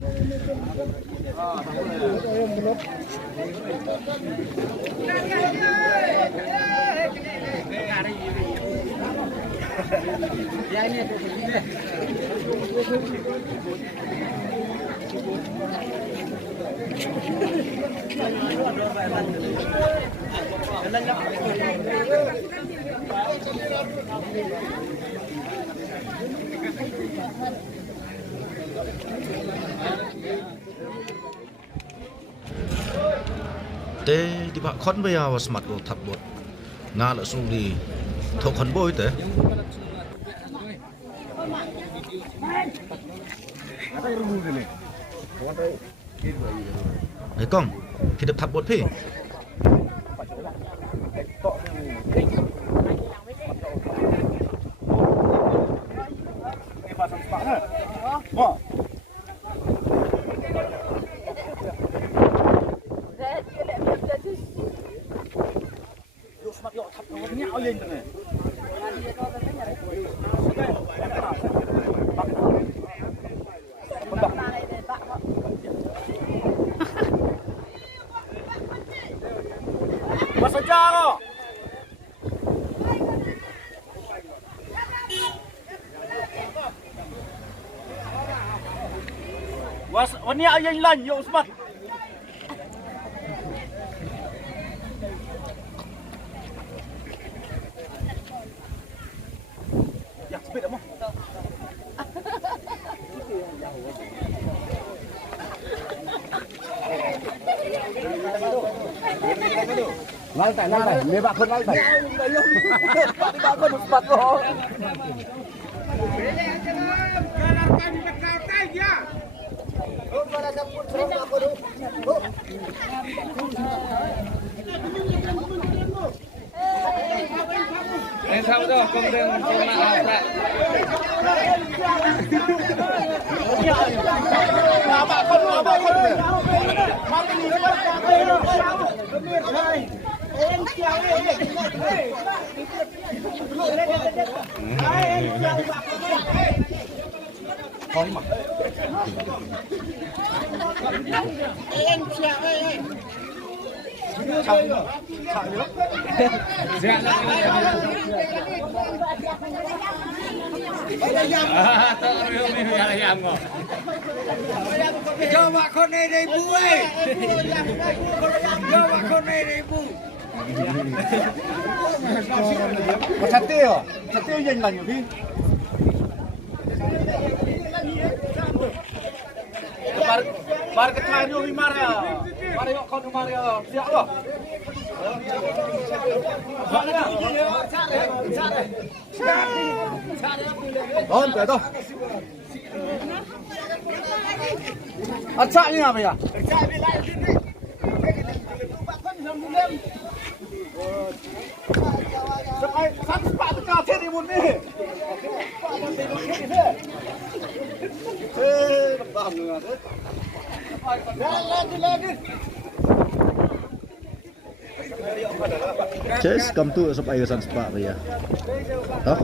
Te di bak kon baya was mat go thap bot nga la sung di thok kon boy te ai kong khi đập thap bot phiวันนี้เอายังลั่นอยู่สมัติอยากสปีดมั้งไล่แต่เมียบ้าคนไล่แต่ปฏิบัติคนสมัติรอEm sao đó, công đường trên mạng học lại. Không mà. Em chào ơi. Chào nữa. Dạ đó. Cho bà con này đây bu ơi. Cho bà con này đây bu. Thật tiêu nhanh là nhiều khi. Bar ke try ni Maria. Maria kon Maria. Siap loh. Đón tới thôi. Ăn chạy như nào vậy à? Sắp bạn cả thế đi một đi. Thế làm người thế. Cześć, kam tu sa paigasan spa kaya. Toh?